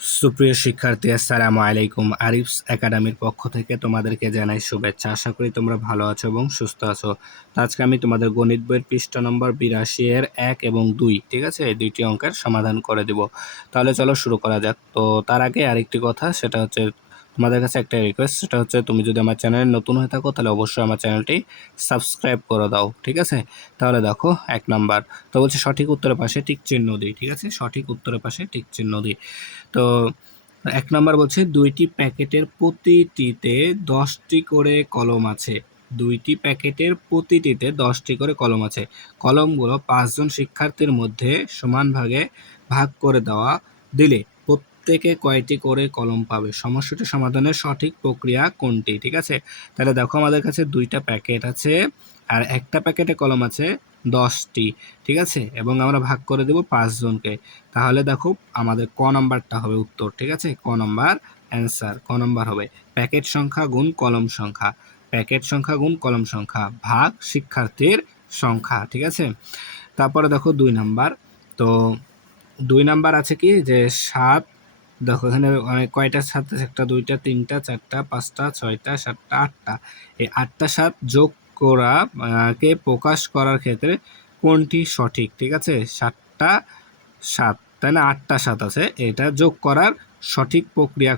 সুপ্রিয় শিক্ষার্থী, আসসালামু আলাইকুম। আরিফস একাডেমির পক্ষ থেকে তোমাদেরকে জানাই শুভেচ্ছা। আশা করি তোমরা ভালো আছো এবং সুস্থ আছো। তো আজকে আমি তোমাদের গণিত বইয়ের পৃষ্ঠা নম্বর 82 এর 1 এবং 2, ঠিক আছে, এই দুইটি অঙ্কের সমাধান করে দিব। তাহলে চলো শুরু করা যাক। তো তার আগে আরেকটি কথা, সেটা হচ্ছে তোমাদের কাছে একটা রিকোয়েস্ট, সেটা হচ্ছে তুমি যদি আমার চ্যানেলে নতুন হয়ে থাকো তাহলে অবশ্যই আমার চ্যানেলটি সাবস্ক্রাইব করে দাও, ঠিক আছে। তাহলে দেখো 1 নাম্বার, তো বলছে সঠিক উত্তরের পাশে টিক চিহ্ন দিই, ঠিক আছে, সঠিক উত্তরের পাশে টিক চিহ্ন দিই। তো 1 নাম্বার বলছে দুইটি প্যাকেটের প্রতিটিতে 10টি করে কলম আছে। দুইটি প্যাকেটের প্রতিটিতে 10টি করে কলম আছে। কলমগুলো 5 জন শিক্ষার্থীর মধ্যে সমান ভাগে ভাগ করে দিলে প্রত্যেকে কয়টি করে কলম পাবে? সমস্যাটি সমাধানের সঠিক প্রক্রিয়া কোনটি? ঠিক আছে, তাহলে দেখো আমাদের কাছে দুইটা প্যাকেট আছে আর একটা প্যাকেটে কলম আছে 10টি, ঠিক আছে, এবং আমরা ভাগ করে দেব 5 জনকে। তাহলে দেখো আমাদের ক নাম্বারটা হবে উত্তর, ঠিক আছে, ক নাম্বার অ্যান্সার। ক নাম্বার হবে প্যাকেট সংখ্যা গুণ কলম সংখ্যা, প্যাকেট সংখ্যা গুণ কলম সংখ্যা ভাগ শিক্ষার্থীর সংখ্যা, ঠিক আছে। তারপরে দেখো 2 নাম্বার। তো 2 নাম্বার আছে কি যে 7, দেখো এখানে কয়টা 7 আছে? একটা, দুইটা, তিনটা, চারটা, পাঁচটা, ছয়টা, সাতটা, আটটা। এই 8টা 7 যোগ করা কে প্রকাশ করার ক্ষেত্রে কোনটি সঠিক? ঠিক আছে, 7টা 7, তাই না, 8টা 7 আছে, এটা যোগ করার সঠিক প্রক্রিয়া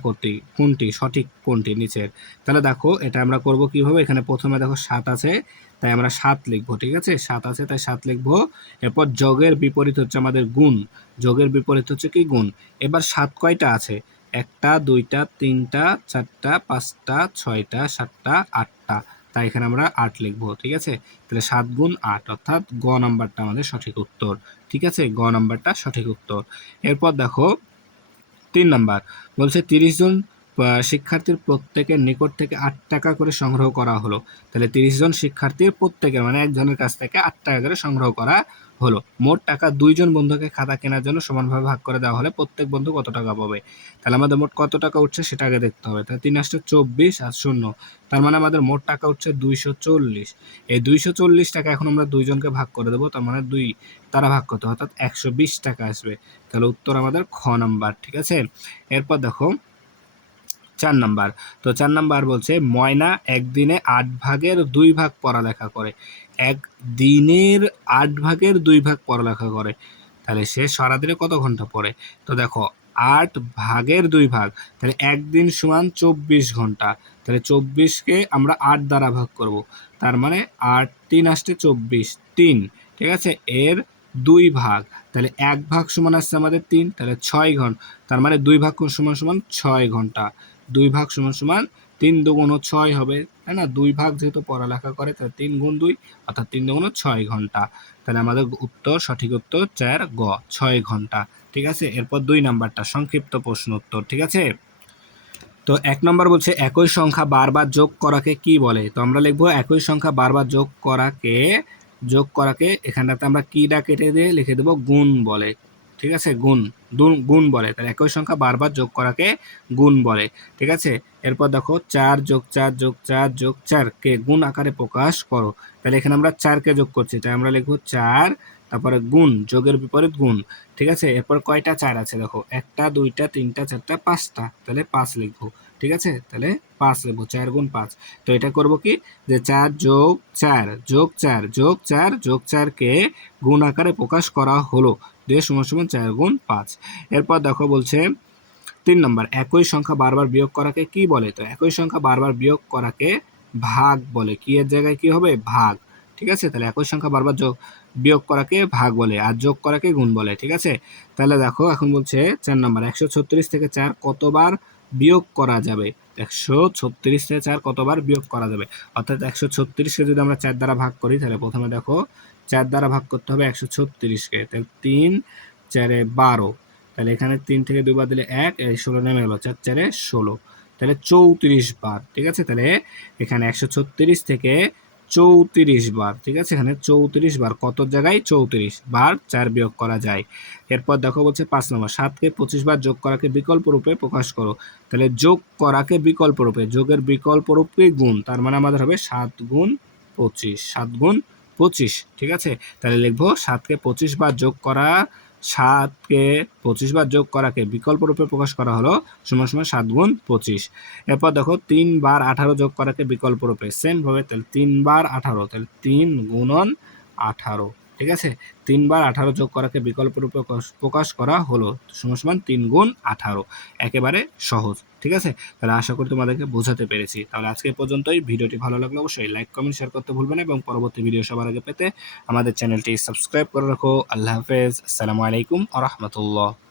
কোনটি সঠিক কোনটি নিচের? তাহলে দেখো এটা আমরা করব কিভাবে। এখানে প্রথমে দেখো 7 আছে, তাই আমরা 7 লিখবো, ঠিক আছে, 7 আছে তাই 7 লিখবো। এরপর যোগের বিপরীত হচ্ছে আমাদের গুণ, যোগের বিপরীত হচ্ছে কি গুণ। এবার 7 কয়টা আছে? একটা, দুইটা, তিনটা, চারটা, পাঁচটা, ছয়টা, সাতটা, আটটা, তাই এখানে আমরা 8 লিখবো, ঠিক আছে। তাহলে 7 গুণ 8, অর্থাৎ গ নাম্বারটা আমাদের সঠিক উত্তর, ঠিক আছে, গ নাম্বারটা সঠিক উত্তর। এরপর দেখো 3 নাম্বার বলছে 30 জন শিক্ষার্থীর প্রত্যেকের নিকট থেকে 8 টাকা করে সংগ্রহ করা হলো। তাহলে 30 জন শিক্ষার্থীর প্রত্যেকের মানে একজনের কাছ থেকে 8 টাকা করে সংগ্রহ করা হলো। মোট টাকা 2 জন বন্ধুকে খাতা কেনার জন্য সমানভাবে ভাগ করে দেওয়া হলে প্রত্যেক বন্ধু কত টাকা পাবে? তাহলে আমাদের মোট কত টাকা উঠছে সেটা আগে দেখতে হবে। তাহলে 3 আসছে 24 আর 0, তার মানে আমাদের মোট টাকা উঠছে 240। এই 240 টাকা এখন আমরা 2 জনকে ভাগ করে দেবো, তার মানে 2 তারা ভাগ করতে, অর্থাৎ 120 টাকা আসবে। তাহলে উত্তর আমাদের খ নাম্বার, ঠিক আছে। এরপর দেখো 4 নাম্বার। তো 4 নাম্বার বলছে ময়না একদিনে 8 ভাগের 2 ভাগ পড়ালেখা করে। একদিনের 8 ভাগের 2 ভাগ পড়ালেখা করে, তাহলে সে সারাদিনে কত ঘন্টা পড়ে? তো দেখো 8 ভাগের 2 ভাগ, তাহলে একদিন সমান 24 ঘন্টা। তাহলে 24কে আমরা 8 দ্বারা ভাগ করব, তার মানে 8 3 আসছে 24, 3, ঠিক আছে, এর 2 ভাগ, তাহলে 1 ভাগ সমান আসছে আমাদের 3, তাহলে 6 ঘন্টা, তার মানে 2 ভাগ সমান সমান 6 ঘন্টা। 2 ভাগ সমান সমান 3 দুগুণ 6 হবে, তাই না, 2 ভাগ যেহেতু পড়ালেখা করে তাহলে 3 গুণ 2, অর্থাৎ 3 দুগুণ 6 ঘন্টা। তাহলে আমাদের উত্তর, সঠিক উত্তর 4 গ, 6 ঘন্টা, ঠিক আছে। এরপর 2 নাম্বারটা সংক্ষিপ্ত প্রশ্ন উত্তর, ঠিক আছে। তো 1 নম্বর বলছে একই সংখ্যা বারবার যোগ করাকে কি বলে? তো আমরা লিখবো একই সংখ্যা বারবার যোগ করাকে এখানটাতে আমরা কিটা কেটে দিয়ে লিখে দেবো গুণ বলে, ঠিক আছে, গুণ বলে। তাহলে একই সংখ্যা বারবার যোগ করাকে গুণ বলে, ঠিক আছে। এরপর দেখো 4 যোগ 4 যোগ 4 যোগ 4 কে গুণ আকারে প্রকাশ করো। তাহলে এখানে আমরা 4 কে যোগ করছি, তাই আমরা লিখবো 4, তারপরে গুণ, যোগের বিপরীত গুণ, ঠিক আছে। এরপর কয়টা 4 আছে দেখো, একটা, দুইটা, তিনটা, চারটা, 5টা, তাহলে 5 লিখবো, ঠিক আছে, তাহলে 5 লিখবো, 4 গুণ 5। তো এটা করব কি যে 4 যোগ 4 যোগ 4 যোগ 4 যোগ 4 কে গুণ আকারে প্রকাশ করা হলো, দিয়ে সমান সমান 4 গুণ 5। এরপর দেখো বলছে 3 নম্বর একই সংখ্যা বারবার বিয়োগ করাকে কি বলে? তো একই সংখ্যা বারবার বিয়োগ করাকে ভাগ বলে। কি এর জায়গায় কি হবে? ভাগ, ঠিক আছে। তাহলে একই সংখ্যা বারবার বিয়োগ করাকে ভাগ বলে আর যোগ করাকে গুণ বলে, ঠিক আছে। তাহলে দেখো এখন বলছে 4 নম্বর 136 থেকে 4 কতবার বিয়োগ করা যাবে? 136 থেকে 4 কতবার বিয়োগ করা যাবে? অর্থাৎ 136কে যদি আমরা 4 দ্বারা ভাগ করি, তাহলে প্রথমে দেখো 4 দ্বারা ভাগ করতে হবে 136কে, তাহলে 3 4 12, তাহলে এখানে 3 থেকে 2 বার দিলে 1, এই 16 নেমে গেল, 4 4 16, তাহলে 34 বার, ঠিক আছে। তাহলে এখানে 136 থেকে 34 বার, ঠিক আছে, এখানে 34 বার, কত জায়গায় 34 বার 4 বিয়োগ করা যায়। এরপর দেখো বলছে 5 নম্বর 7কে 25 বার যোগ করাকে বিকল্প রূপে প্রকাশ করো। তাহলে যোগ করাকে বিকল্প রূপে, যোগের বিকল্প রূপে গুণ, তার মানে আমাদের হবে 7 গুণ 25, 7 গুণ 25, ঠিক আছে। তাহলে লিখবো 7কে 25 বার যোগ করা 7কে 25 বার যোগ করাকে বিকল্প রূপে প্রকাশ করা হলো সমান সমান 7 গুণ 25। এরপর দেখো 3 বার 18 যোগ করাকে বিকল্প রূপে সেম ভাবে তাহলে 3 বার 18 তাহলে 3 গুণন 18, ঠিক আছে। 3 বার 18 যোগ করাকে বিকল্প রূপে প্রকাশ করা হলো সমান সমান 3 গুণ 18, একেবারে সহজ, ঠিক আছে। তাহলে আশা করি তোমাদেরকে বোঝাতে পেরেছি। তাহলে আজকে এই পর্যন্তই। ভিডিওটি ভালো লাগলে অবশ্যই লাইক কমেন্ট শেয়ার করতে ভুলবেন না এবং পরবর্তী ভিডিও সবার আগে পেতে আমাদের চ্যানেলটি সাবস্ক্রাইব করে রাখো। আল্লাহ হাফেজ, আসসালামু আলাইকুম ওয়া রাহমাতুল্লাহ।